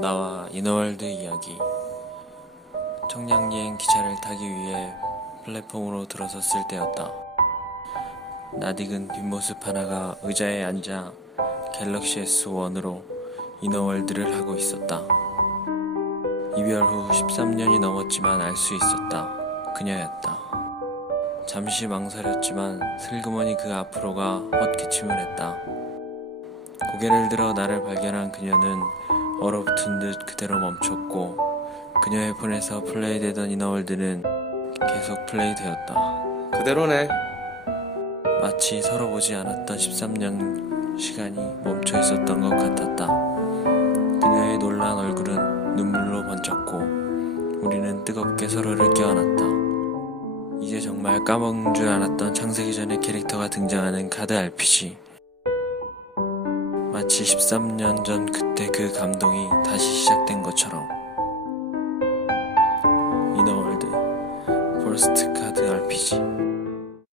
나와 이너월드 이야기 청량리행 기차를 타기 위해 플랫폼으로 들어섰을 때였다. 나딕은 뒷모습 하나가 의자에 앉아 갤럭시 S1으로 이너월드를 하고 있었다. 이별 후 13년이 넘었지만 알 수 있었다. 그녀였다. 잠시 망설였지만 슬그머니 그 앞으로가 헛기침을 했다. 고개를 들어 나를 발견한 그녀는 얼어붙은 듯 그대로 멈췄고 그녀의 폰에서 플레이되던 이너월드는 계속 플레이되었다. 그대로네. 마치 서로 보지 않았던 13년 시간이 멈춰 있었던 것 같았다. 그녀의 놀란 얼굴은 눈물로 번졌고 우리는 뜨겁게 서로를 껴안았다. 이제 정말 까먹은 줄 알았던 창세기 전의 캐릭터가 등장하는 카드 RPG. 마치 13년 전 그때 그 감동이 다시 시작된 것처럼. 이너월드, 포스트.